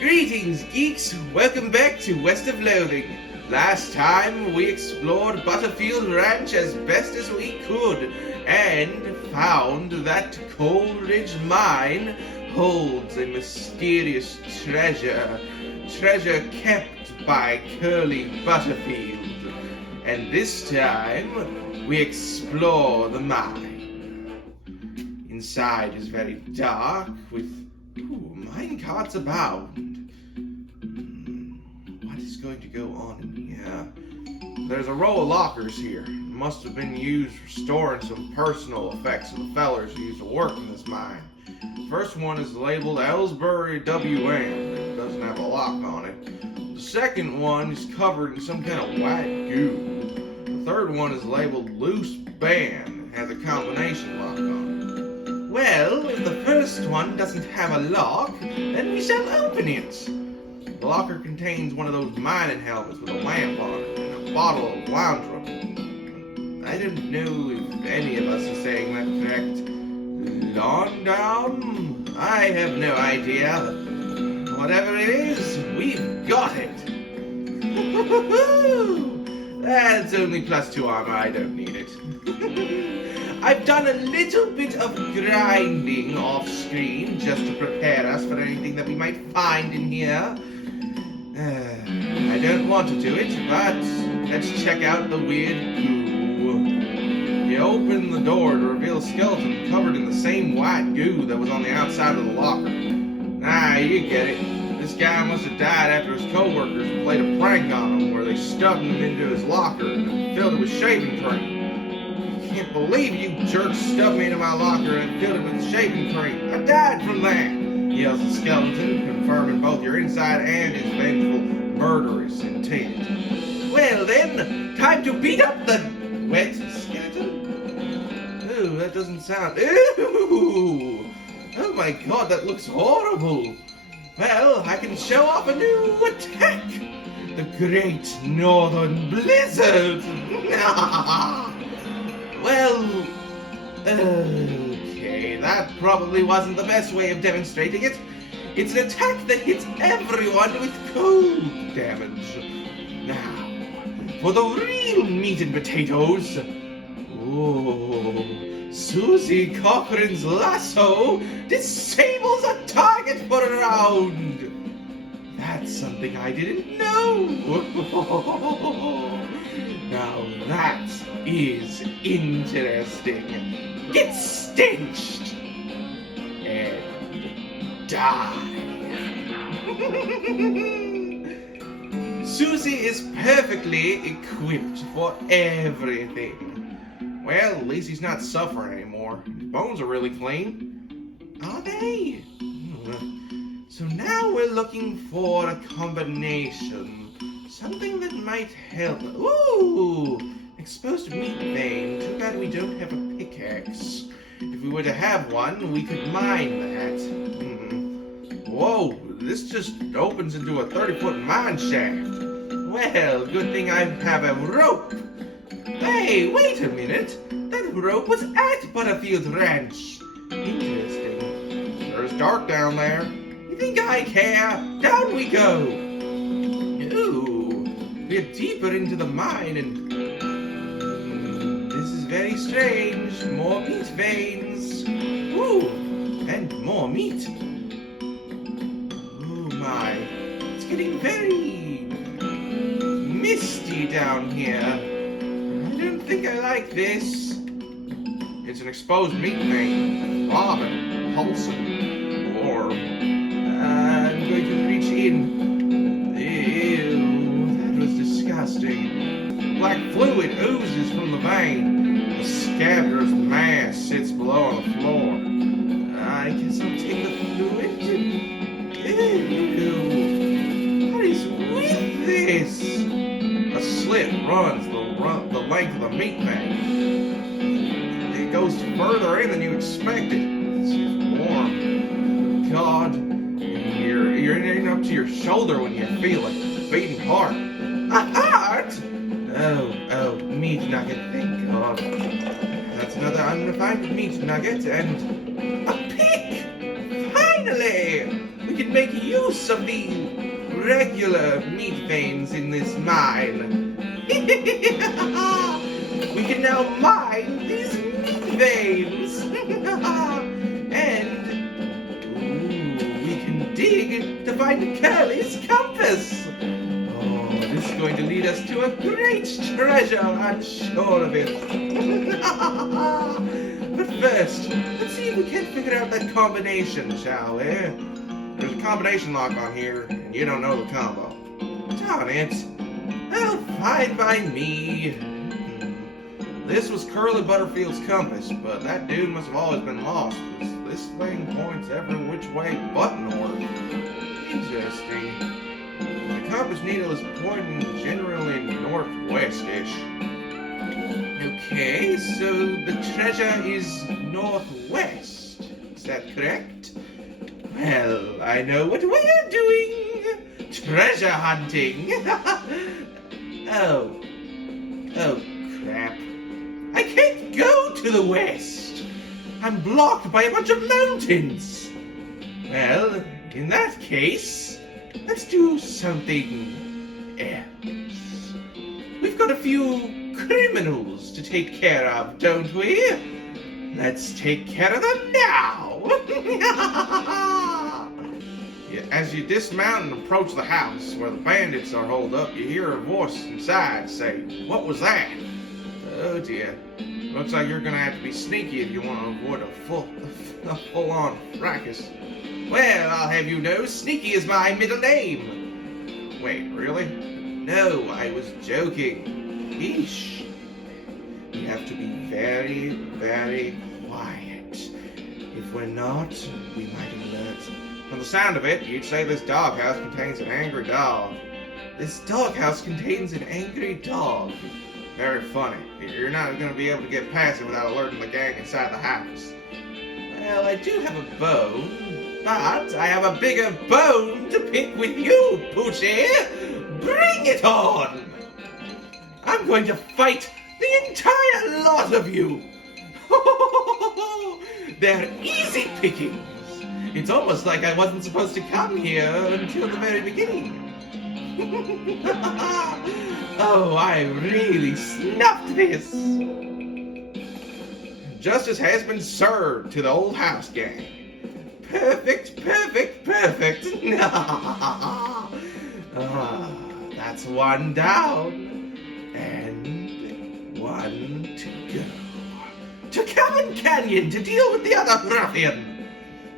Greetings, geeks! Welcome back to West of Loathing. Last time we explored Butterfield Ranch as best as we could and found that Coleridge Mine holds a mysterious treasure. Treasure kept by Curly Butterfield. And this time we explore the mine. Inside is very dark with mine carts abound. What is going to go on in here? There's a row of lockers here. Must have been used for storing some personal effects of the fellers who used to work in this mine. First one is labeled Ellsbury WM. It doesn't have a lock on it. The second one is covered in some kind of white goo. The third one is labeled Loose Band. It has a combination lock on it. Well, if the first one doesn't have a lock, then we shall open it. The locker contains one of those mining helmets with a lamp on it and a bottle of Loundrum. I don't know if any of us is saying that correct. Lawn I have no idea. Whatever it is, we've got it. That's only +2 armor, I don't need it. I've done a little bit of grinding off screen just to prepare us for anything that we might find in here. I don't want to do it, but let's check out the weird goo. You open the door to reveal a skeleton covered in the same white goo that was on the outside of the locker. You get it. This guy must have died after his co-workers played a prank on him where they stuffed him into his locker and filled it with shaving cream. I can't believe you jerks stuffed me into my locker and filled it with shaving cream. I died from that, yells the skeleton, confirming both your inside and his vengeful, murderous intent. Well then, time to beat up the wet skeleton. Ooh, that doesn't sound... Ooh! Oh my god, that looks horrible. Well, I can show off a new attack. The Great Northern Blizzard. Well, okay, that probably wasn't the best way of demonstrating it. It's an attack that hits everyone with cold damage. Now, for the real meat and potatoes. Oh, Susie Cochrane's lasso disables a target for a round. That's something I didn't know. Now that is interesting. Get stenched and die. Susie is perfectly equipped for everything. Well, at least he's not suffering anymore. His bones are really clean. Are they? So now we're looking for a combination. Something that might help. Ooh! Exposed meat vein. Too bad we don't have a pickaxe. If we were to have one, we could mine that. Whoa! This just opens into a 30-foot mine shaft. Well, good thing I have a rope. Hey, wait a minute. That rope was at Butterfield Ranch. Interesting. Sure is dark down there. You think I care? Down we go. Ooh, we're deeper into the mine and this is very strange. More meat veins. Ooh, and more meat. Oh my, it's getting very misty down here. I don't think I like this. It's an exposed meat vein. Throbbing, pulsing, or I'm going to reach in. Ew, that was disgusting. Black fluid oozes from the vein. The scavenger's mass sits below on the floor. I guess I'll take the fluid. Ew, what is with this? A slit runs the length of the meat vein. It goes further in than you expected. It's just warm. God, you're in up to your shoulder when you feel it. Beating heart. A heart? Oh, meat nugget, thank God. That's another undefined meat nugget and a pick! Finally! We can make use of the regular meat veins in this mine. We can now mine these meat veins. And we can dig to find Curly's compass. Oh, this is going to lead us to a great treasure, I'm sure of it. But first, let's see if we can figure out that combination, shall we? There's a combination lock on here, and you don't know the combo. Darn it. Well, fine by me. This was Curly Butterfield's compass, but that dude must have always been lost, because this thing points every which way but north. Interesting. The compass needle is pointing generally northwest-ish. Okay, so the treasure is northwest. Is that correct? Well, I know what we're doing. Treasure hunting. Oh, crap. I can't go to the west. I'm blocked by a bunch of mountains. Well, in that case, let's do something else. We've got a few criminals to take care of, don't we? Let's take care of them now. As you dismount and approach the house where the bandits are holed up, you hear a voice inside say, "What was that?" Oh dear. Looks like you're gonna have to be sneaky if you want to avoid a full-on fracas. Well, I'll have you know, Sneaky is my middle name. Wait, really? No, I was joking. Eesh. We have to be very, very quiet. If we're not, we might alert. From the sound of it, you'd say this doghouse contains an angry dog. This doghouse contains an angry dog. Very funny. You're not going to be able to get past it without alerting the gang inside the house. Well, I do have a bone, but I have a bigger bone to pick with you, Poochie. Bring it on! I'm going to fight the entire lot of you. They're easy pickings. It's almost like I wasn't supposed to come here until the very beginning. Oh, I really snuffed this. Justice has been served to the old house gang. Perfect, perfect, perfect. That's one down. And one to go. To Cabin Canyon to deal with the other ruffian.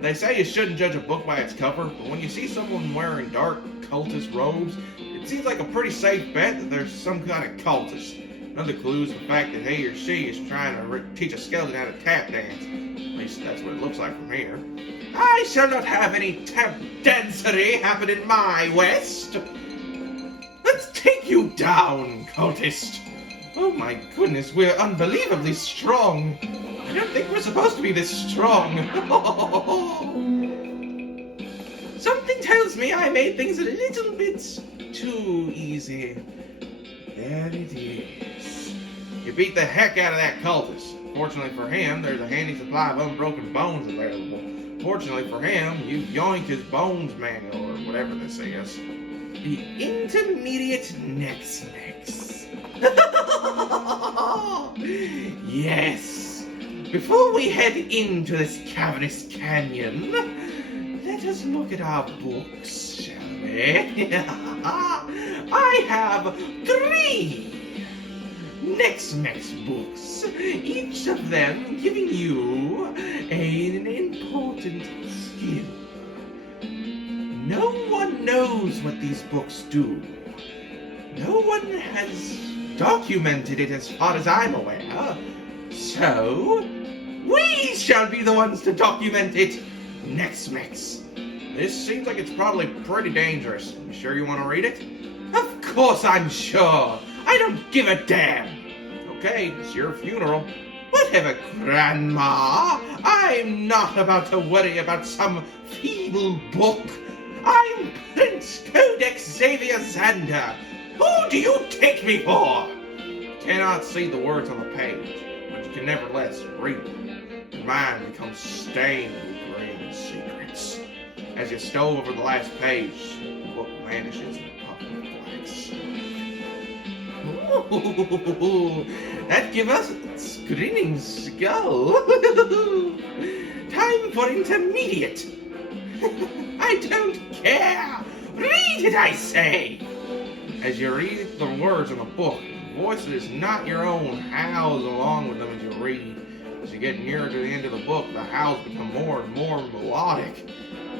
They say you shouldn't judge a book by its cover, but when you see someone wearing dark cultist robes, it seems like a pretty safe bet that there's some kind of cultist. Another clue is the fact that he or she is trying to teach a skeleton how to tap dance. At least that's what it looks like from here. I shall not have any tap dancery happen in my west. Let's take you down, cultist. Oh my goodness, we're unbelievably strong. I don't think we're supposed to be this strong. Something tells me I made things a little bit too easy. There it is. You beat the heck out of that cultist. Fortunately for him, there's a handy supply of unbroken bones available. Fortunately for him, you yoinked his bones manual, or whatever this is. The intermediate next. Yes. Before we head into this cavernous canyon, let us look at our books, shall we? I have 3 next books, each of them giving you an important skill. No one knows what these books do. No one has documented it as far as I'm aware. So, we shall be the ones to document it next. This seems like it's probably pretty dangerous. You sure you want to read it? Of course I'm sure. I don't give a damn. Okay, it's your funeral. Whatever, Grandma. I'm not about to worry about some feeble book. I'm Prince Codex Xavier Xander. Who do you take me for? Cannot see the words on the page, but you can nevertheless read them. Your mind becomes stained with grave secrets. As you stole over the last page, the book vanishes in a puff of wax. Ooh, that gives us a screaming skull. Time for intermediate. I don't care. Read it, I say. As you read the words in the book, the voice that is not your own howls along with them as you read. As you get nearer to the end of the book, the howls become more and more melodic.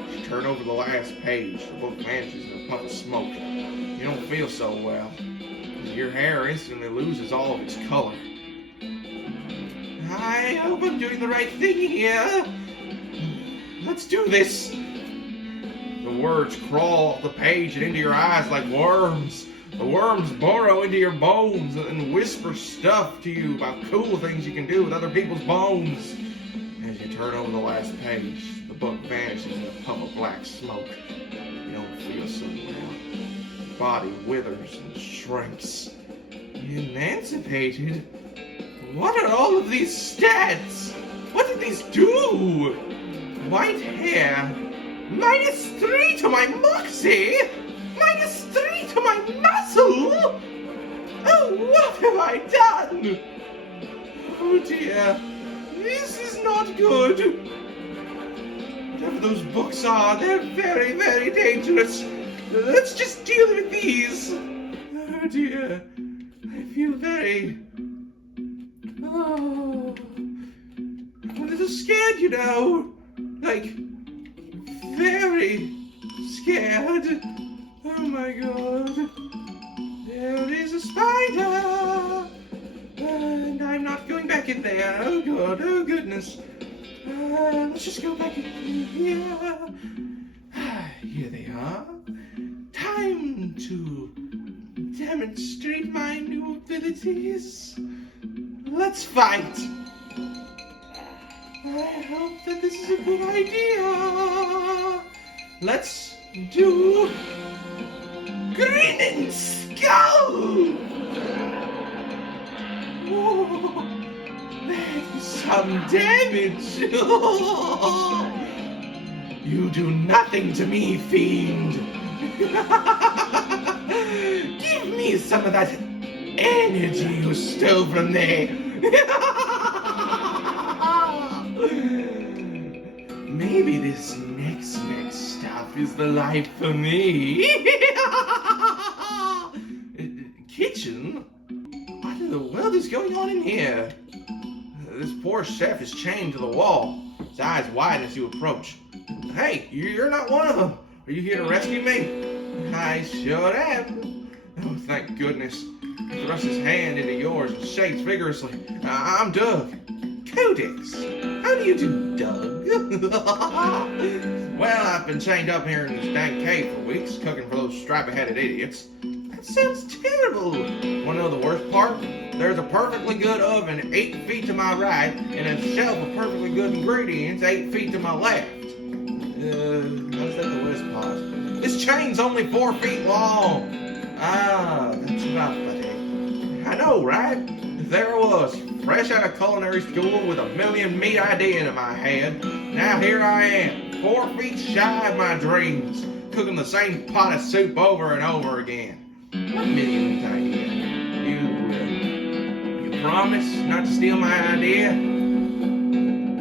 As you turn over the last page, the book vanishes in a puff of smoke. You don't feel so well. Your hair instantly loses all of its color. I hope I'm doing the right thing here. Let's do this. The words crawl off the page and into your eyes like worms. The worms burrow into your bones and whisper stuff to you about cool things you can do with other people's bones. As you turn over the last page, the book vanishes in a puff of black smoke. You don't feel so well. Your body withers and shrinks. Emancipated? What are all of these stats? What did these do? White hair. -3 to my moxie! -3 to my muscle! Oh, what have I done? Oh dear, this is not good. Whatever those books are, they're very, very dangerous. Let's just deal with these. Oh dear, I feel very... Oh, I'm a little scared, you know. Like, very scared. Oh my god. There is a spider. And I'm not going back in there. Oh god, oh goodness. Let's just go back in here. Here they are. Time to demonstrate my new abilities. Let's fight. I hope that this is a good idea. Let's do Grinning Skull. Oh, that is some damage. You do nothing to me, fiend. Give me some of that energy you stole from there. Maybe this next stuff is the life for me. Kitchen? What in the world is going on in here? This poor chef is chained to the wall. His eyes widen as you approach. Hey, you're not one of them. Are you here to rescue me? I sure am. Oh, thank goodness. He thrusts his hand into yours and shakes vigorously. I'm Doug. Codex. How do you do, Doug? Well, I've been chained up here in this dang cave for weeks, cooking for those stripy-headed idiots. That sounds terrible. Want to know the worst part? There's a perfectly good oven 8 feet to my right, and a shelf of perfectly good ingredients 8 feet to my left. How's that the worst part? This chain's only 4 feet long. Ah, that's rough, buddy. I know, right? There I was, fresh out of culinary school with a million meat idea in my head. Now here I am, 4 feet shy of my dreams, cooking the same pot of soup over and over again. What million idea? You promise not to steal my idea?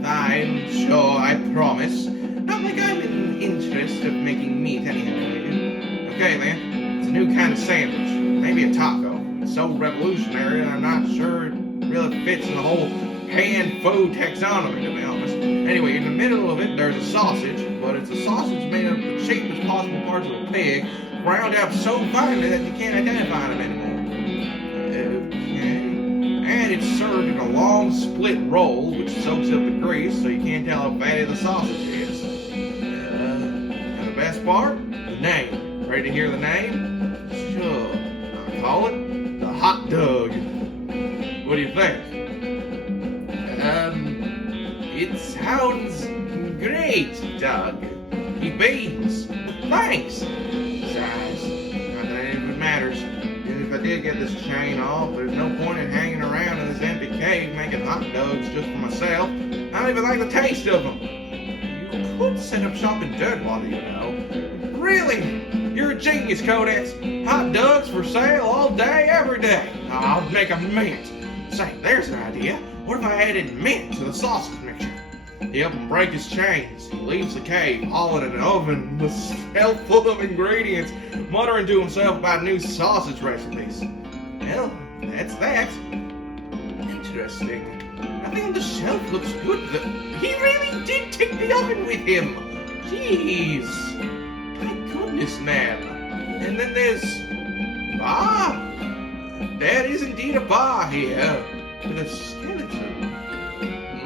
I'm sure I promise. Not like I'm in interest of making meat anyhow. Okay then, it's a new kind of sandwich, maybe a taco. It's so revolutionary and I'm not sure it really fits in the whole canned food taxonomy, to be honest. Anyway, in the middle of it there's a sausage, but it's a sausage made of the cheapest possible parts of a pig, ground out so finely that you can't identify them anymore. Okay. And it's served in a long split roll, which soaks up the grease so you can't tell how fatty the sausage is. And the best part? The name. Ready to hear the name? Sure. I call it the hot dog. What do you think? It sounds great, Doug. He beams. Thanks. Besides, not that it even matters. And if I did get this chain off, there's no point in hanging around in this empty cave making hot dogs just for myself. I don't even like the taste of them. You could set up shop in Dirtwater, you know. Really? You're a genius, Codex. Hot dogs for sale all day, every day. I'll make a mint. Say, there's an idea. What if I added mint to the sausage mixture? He helped him break his chains. He leaves the cave, all in an oven, held full of ingredients, muttering to himself about new sausage recipes. Well, that's that. Interesting. Nothing on the shelf looks good. He really did take the oven with him. Jeez. My goodness, man. And then there's bar. There is indeed a bar here with a skeleton.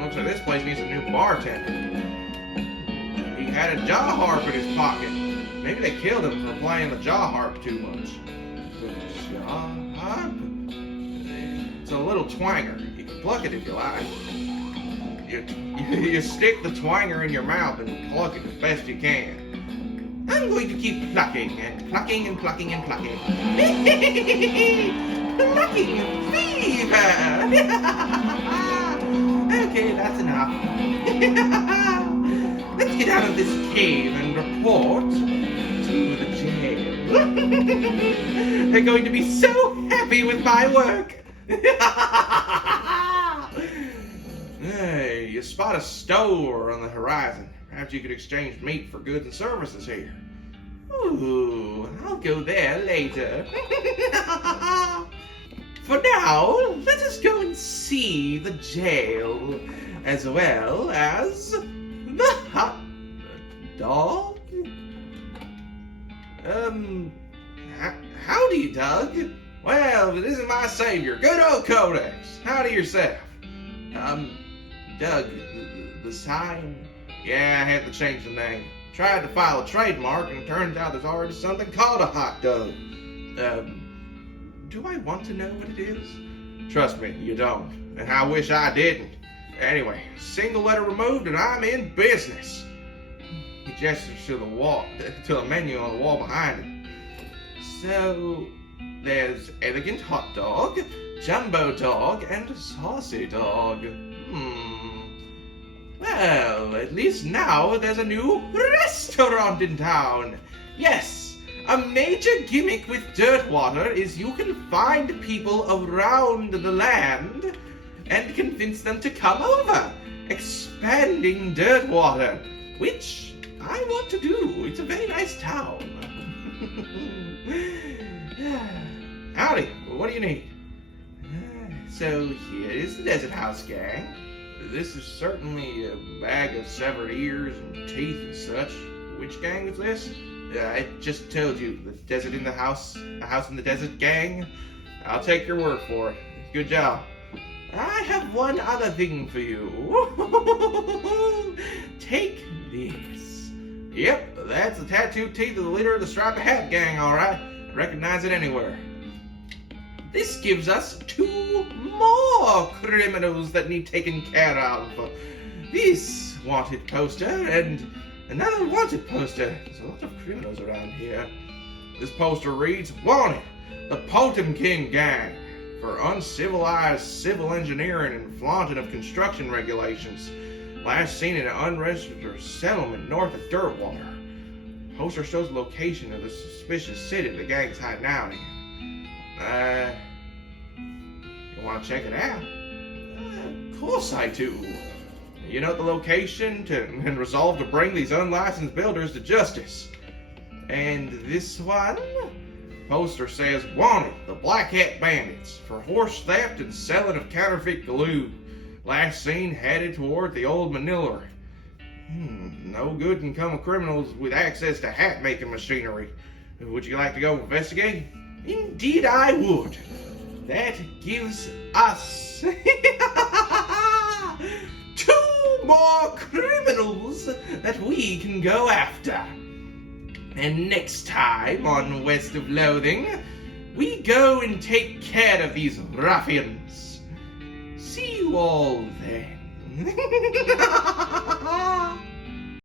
Looks like this place needs a new bartender. He had a jaw harp in his pocket. Maybe they killed him for playing the jaw harp too much. The jaw harp? It's a little twanger. You can pluck it if you like. You stick the twanger in your mouth and pluck it as best you can. I'm going to keep plucking and plucking and plucking and plucking. Plucking fever! Okay, that's enough. Let's get out of this cave and report to the jail. They're going to be so happy with my work. Hey, you spot a store on the horizon. Perhaps you could exchange meat for goods and services here. Ooh, I'll go there later. For now, let us go and see the jail, as well as the hot dog. Howdy, Doug. Well, if it isn't my savior, good old Codex. Howdy yourself. Doug, the sign? Yeah, I had to change the name. Tried to file a trademark, and it turns out there's already something called a hot dog. Do I want to know what it is? Trust me, you don't. And I wish I didn't. Anyway, single letter removed, and I'm in business. He gestures to the wall, to the menu on the wall behind him. So, there's elegant hot dog, jumbo dog, and saucy dog. Well, at least now there's a new restaurant in town. Yes, a major gimmick with Dirtwater is you can find people around the land and convince them to come over, expanding Dirtwater, which I want to do. It's a very nice town. Howdy, what do you need? So here is the Desert House Gang. This is certainly a bag of severed ears and teeth and such. Which gang is this? I just told you, the Desert in the House, a House in the Desert Gang. I'll take your word for it. Good job. I have one other thing for you. Take this. Yep, that's the tattooed teeth of the leader of the Striped Hat Gang, alright. Recognize it anywhere. This gives us 2 more criminals that need taken care of. This wanted poster and another wanted poster. There's a lot of criminals around here. This poster reads, Wanted, the Potemkin Gang, for uncivilized civil engineering and flaunting of construction regulations. Last seen in an unregistered settlement north of Dirtwater. Poster shows the location of the suspicious city the gang's hiding out in. You want to check it out? Of course I do. You know the location and resolve to bring these unlicensed builders to justice. And this one? Poster says, Wanted, the Black Hat Bandits, for horse theft and selling of counterfeit glue. Last seen headed toward the old Manila. No good can come of criminals with access to hat-making machinery. Would you like to go investigate? Indeed I would. That gives us 2 more criminals that we can go after. And next time on West of Loathing, we go and take care of these ruffians. See you all then.